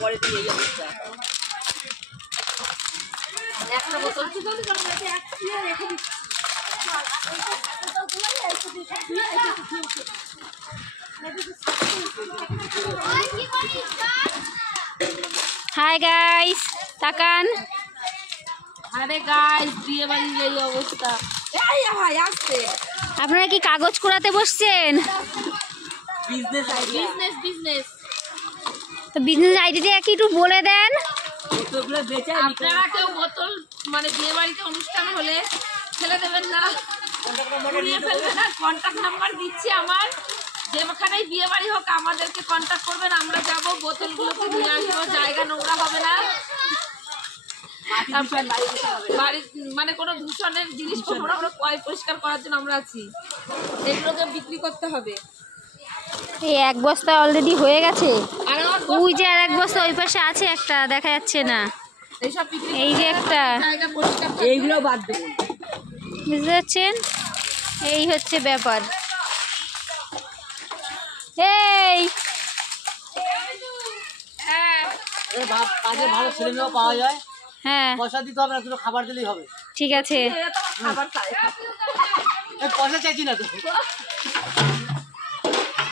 পরে দিয়ে এই অবস্থা। একটা বোতল হাই গাইস, তাকান। আরে গাইস, বিয়ে বাড়ির এই অবস্থা। এই ভাই আসছে। আপনারা কি কাগজ কুড়াতে বসছেন? Business idea, business. তো বিজনেস আইডিটা কি একটু বলে দেন। বোতলগুলো বেচে আপনারা কেউ বোতল মানে বিয়ে বাড়িতে অনুষ্ঠান হলে ফেলে দেবেন না, পুড়িয়ে ফেলবেন না। কন্ট্যাক্ট নাম্বার দিচ্ছি আমার, যেখানেই বিয়ে বাড়ি হোক আমাদেরকে কন্ট্যাক্ট করবেন, আমরা যাব, বোতলগুলোকে নিয়ে আসবো, জায়গা নোংরা হবে না। বাড়ির মানে কোনো দূষণের জিনিসপত্র আমরা পরিষ্কার করার জন্য আমরা আছি, এগুলোকে বিক্রি করতে হবে। এই এক বস্তা অলরেডি হয়ে গেছে। আর ওই যে আর এক বস্তা ওই পাশে আছে, একটা দেখা যাচ্ছে না। এইসব বিক্রি এই যে একটা, জায়গা পরিষ্কার, এইগুলো বাদ দেবো। বুঝতে পারছেন? এই হচ্ছে ব্যাপার। এই হ্যাঁ, কাজে ভালো ছেলেমেয়েও পাওয়া যায়, হ্যাঁ পয়সা দিতে হবে না, শুধু খাবার দিলেই হবে। ঠিক আছে। এরা তো খাবার চায়। পয়সা চাইছি না তো।